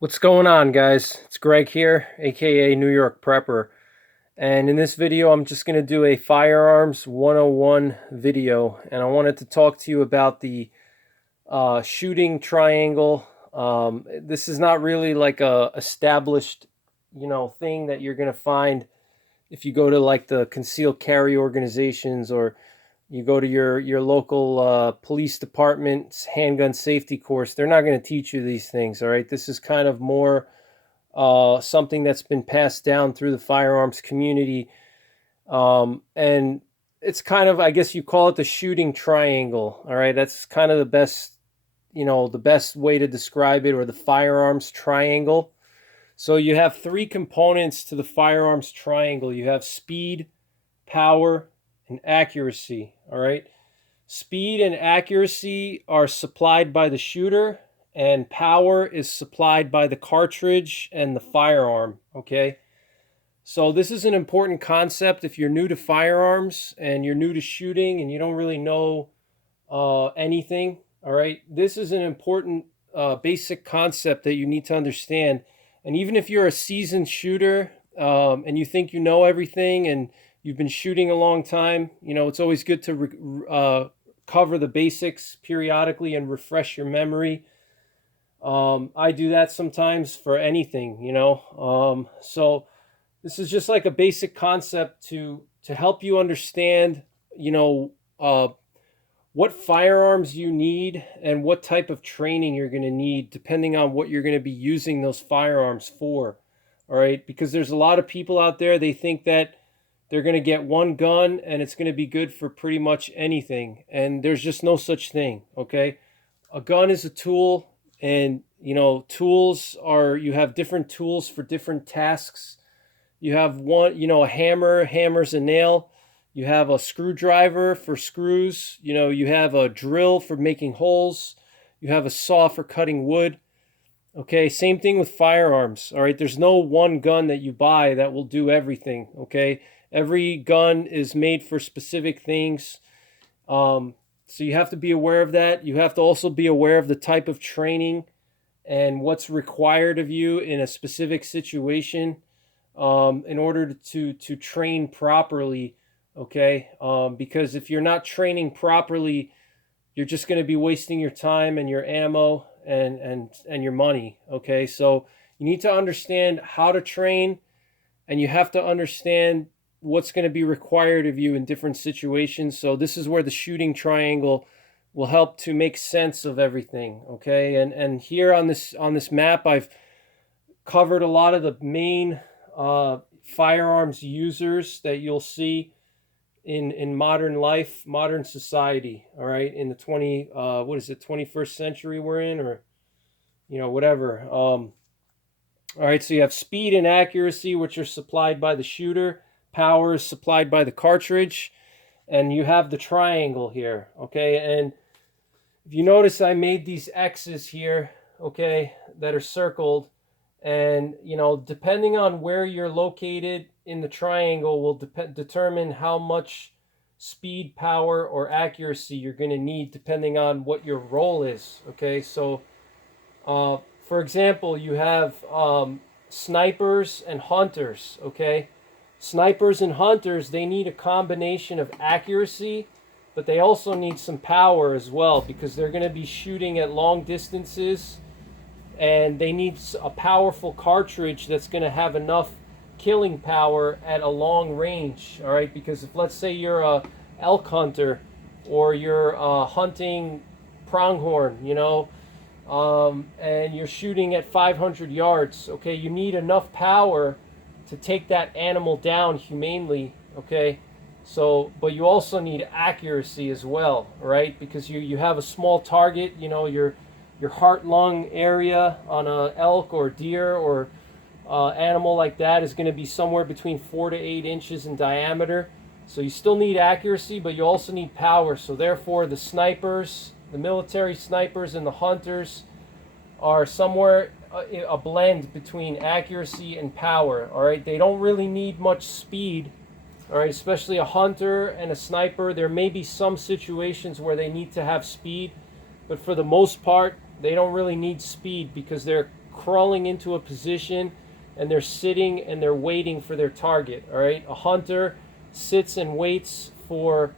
What's going on, guys? It's Greg here, aka New York Prepper, and in this video I'm just going to do a Firearms 101 video, and I wanted to talk to you about the shooting triangle. This is not really like a established, thing that you're going to find if you go to like the concealed carry organizations, or you go to your local police department's handgun safety course. They're not going to teach you these things. All right, this is kind of more something that's been passed down through the firearms community, and it's kind of, I guess you call it the shooting triangle. All right, that's kind of the best, the best way to describe it, or the firearms triangle. So you have three components to the firearms triangle. You have speed, power, and accuracy. All right. Speed and accuracy are supplied by the shooter, and power is supplied by the cartridge and the firearm. Okay. So this is an important concept if you're new to firearms and you're new to shooting and you don't really know anything. All right. This is an important basic concept that you need to understand. And even if you're a seasoned shooter and you think you know everything and you've been shooting a long time, it's always good to cover the basics periodically and refresh your memory. I do that sometimes for anything. So this is just like a basic concept to help you understand, what firearms you need and what type of training you're going to need depending on what you're going to be using those firearms for. All right, because there's a lot of people out there, they think that they're going to get one gun and it's going to be good for pretty much anything, and there's just no such thing. Okay, a gun is a tool, and tools are, you have different tools for different tasks. You have one, a hammer's a nail. You have a screwdriver for screws. You have a drill for making holes. You have a saw for cutting wood. Okay, same thing with firearms. All right, there's no one gun that you buy that will do everything. Okay, every gun is made for specific things. So you have to be aware of that. You have to also be aware of the type of training and what's required of you in a specific situation, in order to train properly. Okay, because if you're not training properly, you're just going to be wasting your time and your ammo and your money. Okay, so you need to understand how to train, and you have to understand what's going to be required of you in different situations. So this is where the shooting triangle will help to make sense of everything. Okay, and here on this map, I've covered a lot of the main firearms users that you'll see in modern life, modern society. All right, in the 21st century we're in, or whatever. All right, so you have speed and accuracy, which are supplied by the shooter. Power is supplied by the cartridge, and you have the triangle here. Okay, and if you notice, I made these X's here, okay, that are circled, and depending on where you're located in the triangle will determine how much speed, power, or accuracy you're going to need depending on what your role is. Okay, so for example, you have snipers and hunters. Okay, snipers and hunters, they need a combination of accuracy, but they also need some power as well, because they're going to be shooting at long distances, and they need a powerful cartridge that's going to have enough killing power at a long range. All right, because if, let's say, you're a elk hunter, or you're hunting pronghorn, and you're shooting at 500 yards, okay, you need enough power to take that animal down humanely. Okay, so, but you also need accuracy as well, right? Because you have a small target, your heart lung area on a elk or deer or animal like that is going to be somewhere between 4 to 8 inches in diameter. So you still need accuracy, but you also need power. So therefore, the snipers, the military snipers, and the hunters are somewhere a blend between accuracy and power. All right, they don't really need much speed. All right, especially a hunter and a sniper. There may be some situations where they need to have speed, but for the most part, they don't really need speed because they're crawling into a position and they're sitting and they're waiting for their target. All right, a hunter sits and waits for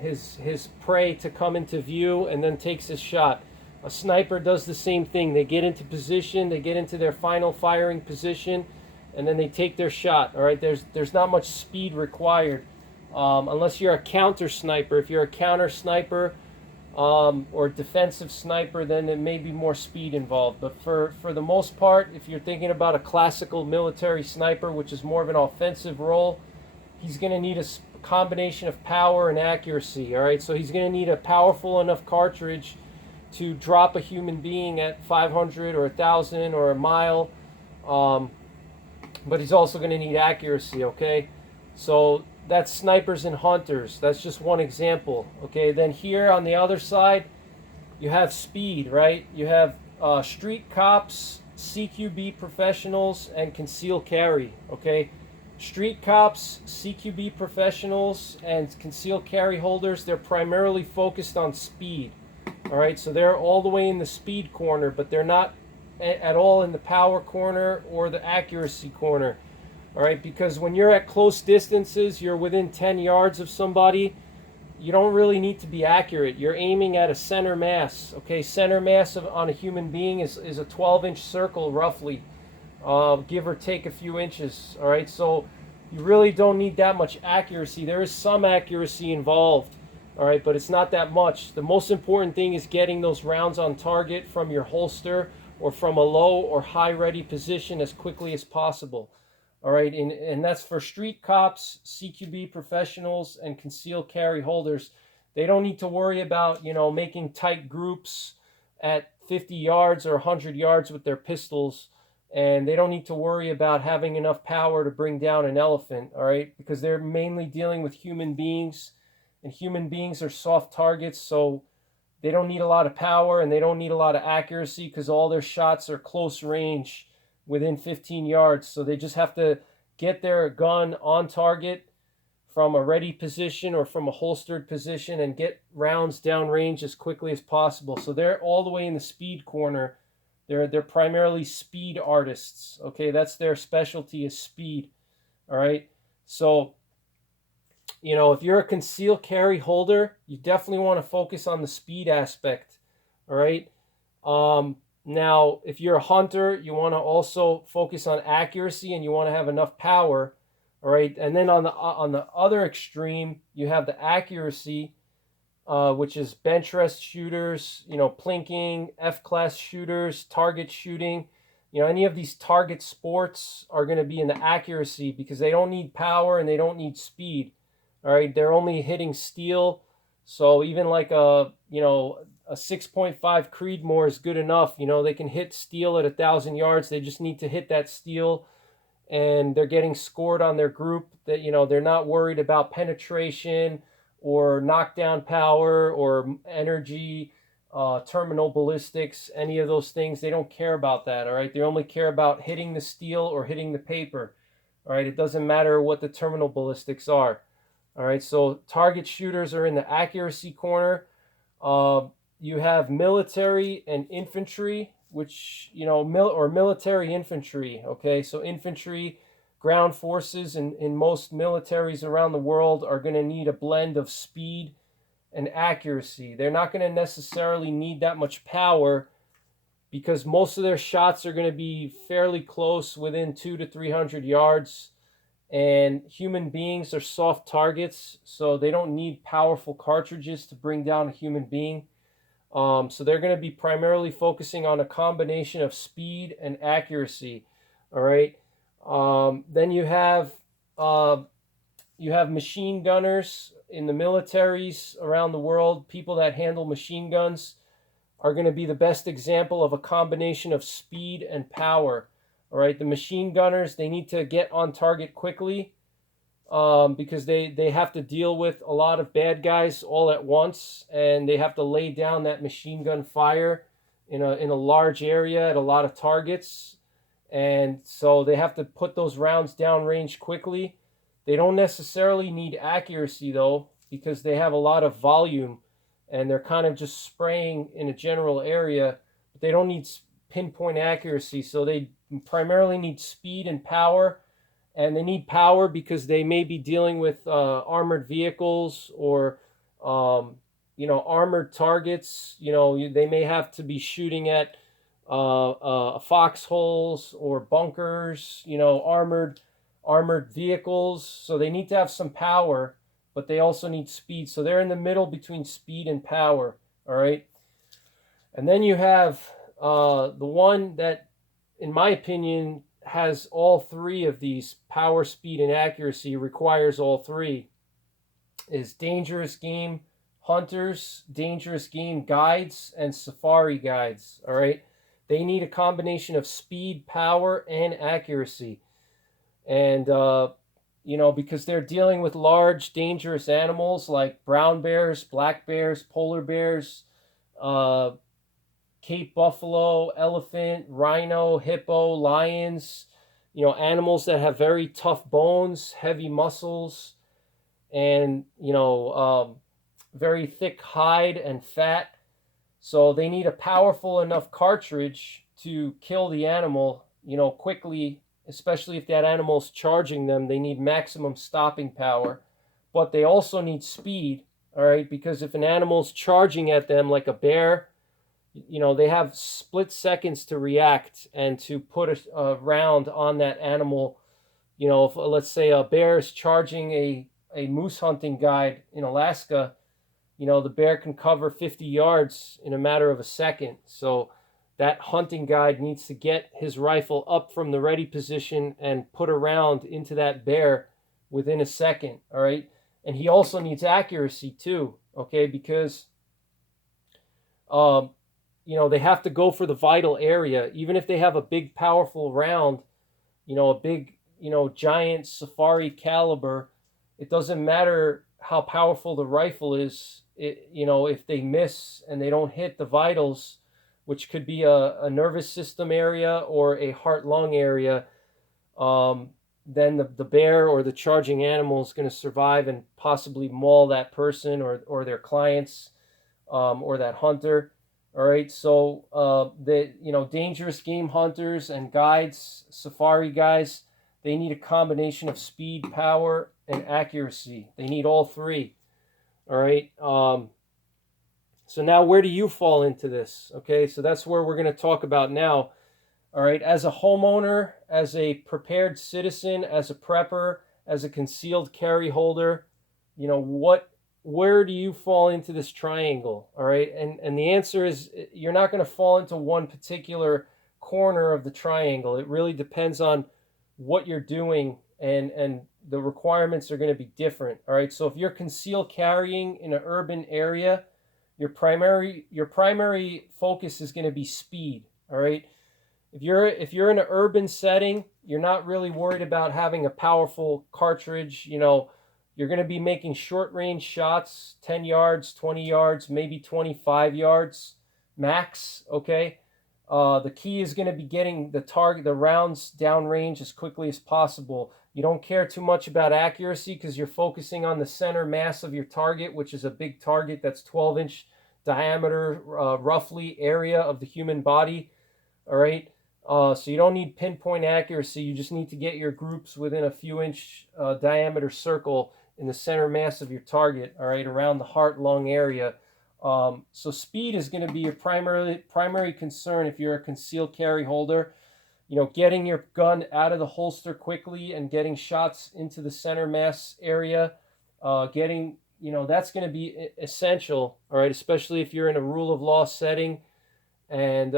his prey to come into view and then takes his shot. A sniper does the same thing. They get into position, they get into their final firing position, and then they take their shot. All right, there's not much speed required unless you're a counter sniper. If you're a counter sniper or defensive sniper, then there may be more speed involved. But for the most part, if you're thinking about a classical military sniper, which is more of an offensive role, he's going to need a combination of power and accuracy. All right, so he's going to need a powerful enough cartridge to drop a human being at 500 or 1,000 or a mile, but he's also going to need accuracy. Okay, so that's snipers and hunters. That's just one example. Okay, then here on the other side, you have speed, right? You have street cops, CQB professionals, and concealed carry. Okay, street cops, CQB professionals, and concealed carry holders, they're primarily focused on speed. All right, so they're all the way in the speed corner, but they're not at all in the power corner or the accuracy corner. All right, because when you're at close distances, you're within 10 yards of somebody, you don't really need to be accurate. You're aiming at a center mass. Okay, center mass on a human being is a 12-inch circle roughly, give or take a few inches. All right, so you really don't need that much accuracy. There is some accuracy involved, all right, but it's not that much. The most important thing is getting those rounds on target from your holster or from a low or high ready position as quickly as possible. All right, and that's for street cops, CQB professionals, and concealed carry holders. They don't need to worry about, making tight groups at 50 yards or 100 yards with their pistols, and they don't need to worry about having enough power to bring down an elephant, all right, because they're mainly dealing with human beings, and human beings are soft targets, so they don't need a lot of power and they don't need a lot of accuracy because all their shots are close range within 15 yards. So they just have to get their gun on target from a ready position or from a holstered position and get rounds downrange as quickly as possible. So they're all the way in the speed corner. They're primarily speed artists. Okay, that's their specialty, is speed. All right, so if you're a concealed carry holder, you definitely want to focus on the speed aspect. All right. Now, if you're a hunter, you want to also focus on accuracy and you want to have enough power. All right. And then on the other extreme, you have the accuracy, which is bench rest shooters, plinking, F-class shooters, target shooting. Any of these target sports are going to be in the accuracy because they don't need power and they don't need speed. All right, they're only hitting steel, so even like a 6.5 Creedmoor is good enough. They can hit steel at 1,000 yards. They just need to hit that steel, and they're getting scored on their group. That they're not worried about penetration or knockdown power or energy, terminal ballistics, any of those things. They don't care about that. All right, they only care about hitting the steel or hitting the paper. All right, it doesn't matter what the terminal ballistics are. All right, so target shooters are in the accuracy corner. You have military and infantry, which, or military infantry, okay? So infantry, ground forces in most militaries around the world are going to need a blend of speed and accuracy. They're not going to necessarily need that much power because most of their shots are going to be fairly close, within 200 to 300 yards. And human beings are soft targets, so they don't need powerful cartridges to bring down a human being. So they're going to be primarily focusing on a combination of speed and accuracy. All right. Then you have machine gunners in the militaries around the world. People that handle machine guns are going to be the best example of a combination of speed and power. All right, the machine gunners, they need to get on target quickly because they have to deal with a lot of bad guys all at once, and they have to lay down that machine gun fire in a large area at a lot of targets. And so they have to put those rounds downrange quickly. They don't necessarily need accuracy, though, because they have a lot of volume, and they're kind of just spraying in a general area. they don't need pinpoint accuracy. So they primarily need speed and power, and they need power because they may be dealing with armored vehicles or armored targets. They may have to be shooting at foxholes or bunkers. Armored vehicles. So they need to have some power, but they also need speed. So they're in the middle between speed and power. All right. And then you have the one that, in my opinion, has all three of these: power, speed, and accuracy, requires all three, is dangerous game hunters, dangerous game guides, and safari guides. All right. They need a combination of speed, power, and accuracy. And, because they're dealing with large, dangerous animals like brown bears, black bears, polar bears, Cape buffalo, elephant, rhino, hippo, lions, animals that have very tough bones, heavy muscles, and, very thick hide and fat. So they need a powerful enough cartridge to kill the animal, quickly, especially if that animal's charging them. They need maximum stopping power, but they also need speed, all right? Because if an animal's charging at them like a bear, they have split seconds to react and to put a round on that animal. If, let's say, a bear is charging a moose hunting guide in Alaska, the bear can cover 50 yards in a matter of a second. So that hunting guide needs to get his rifle up from the ready position and put a round into that bear within a second, all right? And he also needs accuracy too, okay? Because they have to go for the vital area. Even if they have a big, powerful round, a big, giant safari caliber, it doesn't matter how powerful the rifle is. If they miss and they don't hit the vitals, which could be a nervous system area or a heart-lung area, then the bear or the charging animal is going to survive and possibly maul that person or their clients, or that hunter. All right, so dangerous game hunters and guides, safari guys, they need a combination of speed, power, and accuracy. They need all three. All right. So now, where do you fall into this? Okay, so that's where we're going to talk about now. All right, as a homeowner, as a prepared citizen, as a prepper, as a concealed carry holder, where do you fall into this triangle? All right, and the answer is, you're not going to fall into one particular corner of the triangle. It really depends on what you're doing, and the requirements are going to be different. All right, so if you're concealed carrying in an urban area, your primary focus is going to be speed. All right, if you're in an urban setting, you're not really worried about having a powerful cartridge. You're going to be making short range shots, 10 yards, 20 yards, maybe 25 yards max. Okay. The key is going to be getting the rounds downrange as quickly as possible. You don't care too much about accuracy because you're focusing on the center mass of your target, which is a big target that's 12-inch diameter, roughly, area of the human body. All right. So you don't need pinpoint accuracy. You just need to get your groups within a few inch diameter circle in the center mass of your target, all right, around the heart-lung area. So speed is going to be your primary concern if you're a concealed carry holder. Getting your gun out of the holster quickly and getting shots into the center mass area, that's going to be essential, all right, especially if you're in a rule of law setting and,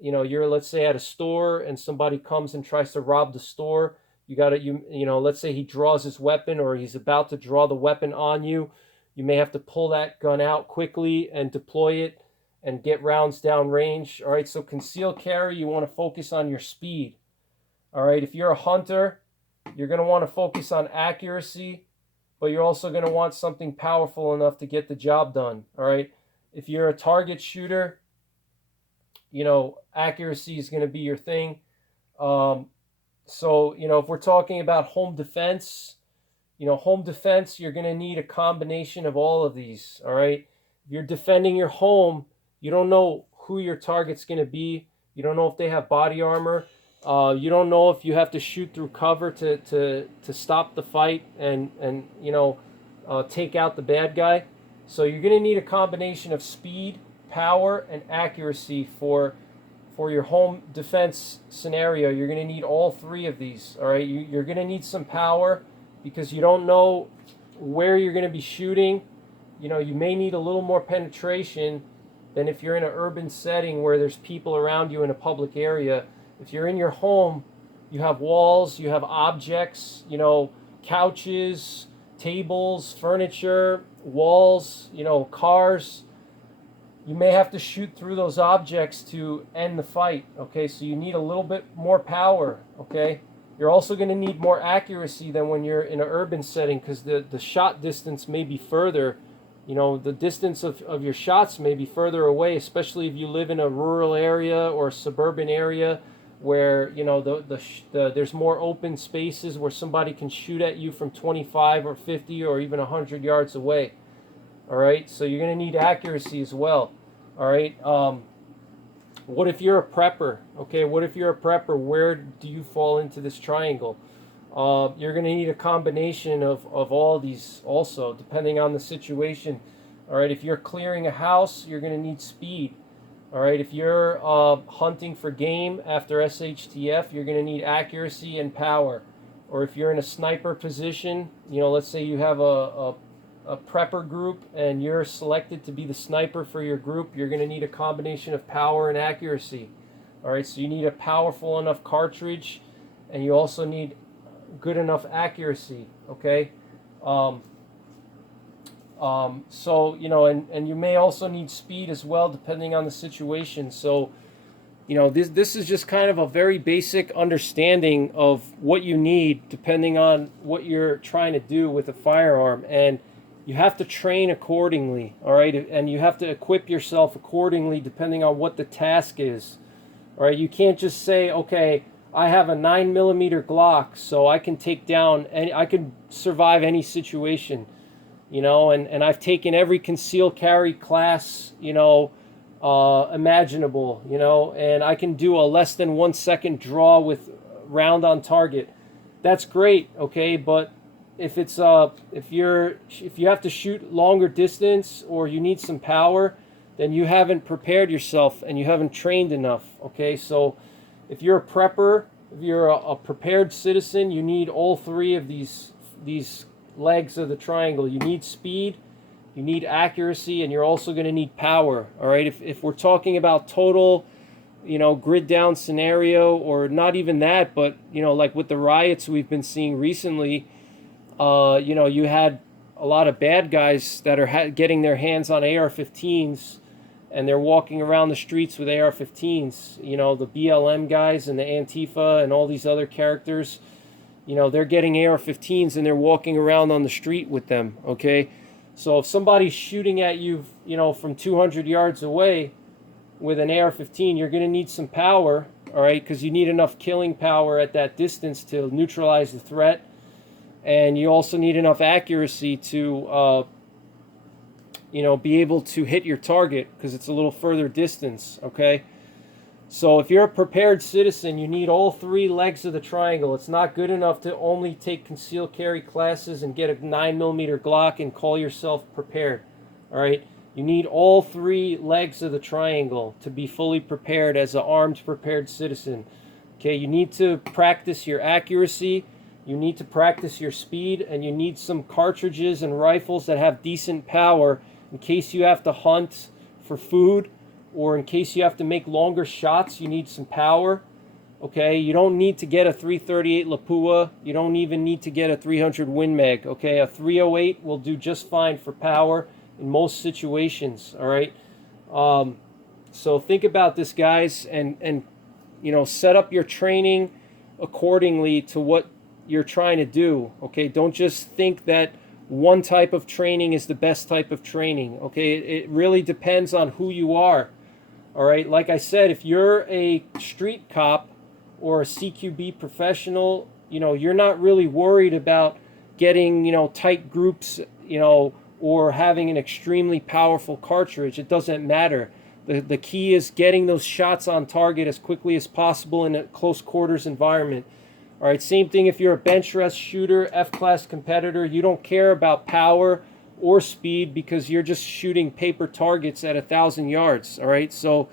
you're, let's say, at a store and somebody comes and tries to rob the store. Let's say he draws his weapon or he's about to draw the weapon on you. You may have to pull that gun out quickly and deploy it and get rounds down range. All right, so concealed carry, you want to focus on your speed. All right, if you're a hunter, you're going to want to focus on accuracy, but you're also going to want something powerful enough to get the job done. All right, if you're a target shooter, accuracy is going to be your thing. So, if we're talking about home defense, you're going to need a combination of all of these, all right? If you're defending your home, you don't know who your target's going to be. You don't know if they have body armor. You don't know if you have to shoot through cover to stop the fight and take out the bad guy. So you're going to need a combination of speed, power, and accuracy for your home defense scenario. You're going to need all three of these. All right, you're going to need some power because you don't know where you're going to be shooting. You may need a little more penetration than if you're in an urban setting where there's people around you in a public area. If you're in your home, you have walls, you have objects, couches, tables, furniture, walls, cars. You may have to shoot through those objects to end the fight, okay? So you need a little bit more power, okay? You're also going to need more accuracy than when you're in an urban setting because the shot distance may be further. The distance of your shots may be further away, especially if you live in a rural area or a suburban area where, there's more open spaces where somebody can shoot at you from 25 or 50 or even 100 yards away. All right, so you're going to need accuracy as well. All right, what if you're a prepper? Okay, what if you're a prepper? Where do you fall into this triangle? You're going to need a combination of all these also, depending on the situation. All right, if you're clearing a house, you're going to need speed. All right, if you're hunting for game after SHTF, you're going to need accuracy and power. Or if you're in a sniper position, let's say you have a prepper group and you're selected to be the sniper for your group, you're going to need a combination of power and accuracy. All right, so you need a powerful enough cartridge and you also need good enough accuracy, okay? And you may also need speed as well depending on the situation. So, this is just kind of a very basic understanding of what you need depending on what you're trying to do with a firearm. And you have to train accordingly, all right? And you have to equip yourself accordingly depending on what the task is, all right? You can't just say, okay, I have a 9mm Glock, so I can take down, I can survive any situation, and I've taken every concealed carry class, imaginable, and I can do a less than 1 second draw with round on target. That's great, okay, but if you have to shoot longer distance or you need some power, then you haven't prepared yourself and you haven't trained enough, okay? So if you're a prepper, if you're a prepared citizen, you need all three of these legs of the triangle. You need speed, you need accuracy, and you're also going to need power, all right? If we're talking about total, grid down scenario, or not even that, but, like with the riots we've been seeing recently, you had a lot of bad guys that are getting their hands on AR-15s, and they're walking around the streets with AR-15s. The BLM guys and the Antifa and all these other characters, they're getting AR-15s and they're walking around on the street with them, okay? So if somebody's shooting at you, from 200 yards away with an AR-15, you're going to need some power, all right, because you need enough killing power at that distance to neutralize the threat. And you also need enough accuracy to, be able to hit your target because it's a little further distance, okay? So if you're a prepared citizen, you need all three legs of the triangle. It's not good enough to only take concealed carry classes and get a 9mm Glock and call yourself prepared, all right? You need all three legs of the triangle to be fully prepared as an armed, prepared citizen, okay? You need to practice your accuracy. You need to practice your speed, and you need some cartridges and rifles that have decent power in case you have to hunt for food or in case you have to make longer shots. You need some power, okay? You don't need to get a 338 Lapua. You don't even need to get a 300 Win Mag, okay? A 308 will do just fine for power in most situations, all right? So think about this, guys, and set up your training accordingly to what you're trying to do, okay? Don't just think that one type of training is the best type of training, okay? It really depends on who you are, all right? Like I said, if you're a street cop or a CQB professional, you're not really worried about getting, tight groups, or having an extremely powerful cartridge. It doesn't matter. The key is getting those shots on target as quickly as possible in a close quarters environment. All right, same thing if you're a bench rest shooter, F-class competitor. You don't care about power or speed because you're just shooting paper targets at 1,000 yards. All right, so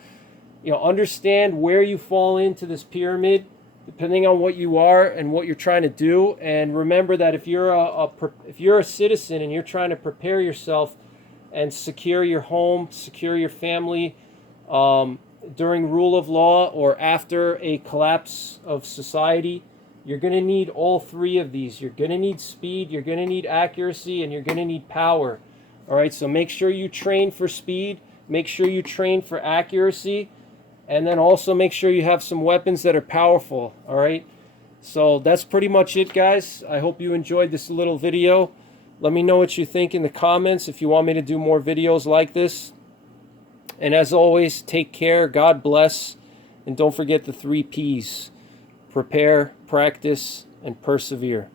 understand where you fall into this pyramid depending on what you are and what you're trying to do. And remember that if you're a citizen and you're trying to prepare yourself and secure your home, secure your family during rule of law or after a collapse of society, you're going to need all three of these. You're going to need speed, you're going to need accuracy, and you're going to need power. All right, so make sure you train for speed, make sure you train for accuracy, and then also make sure you have some weapons that are powerful. All right, so that's pretty much it, guys. I hope you enjoyed this little video. Let me know what you think in the comments if you want me to do more videos like this. And as always, take care, God bless, and don't forget the 3 Ps: prepare, practice, and persevere.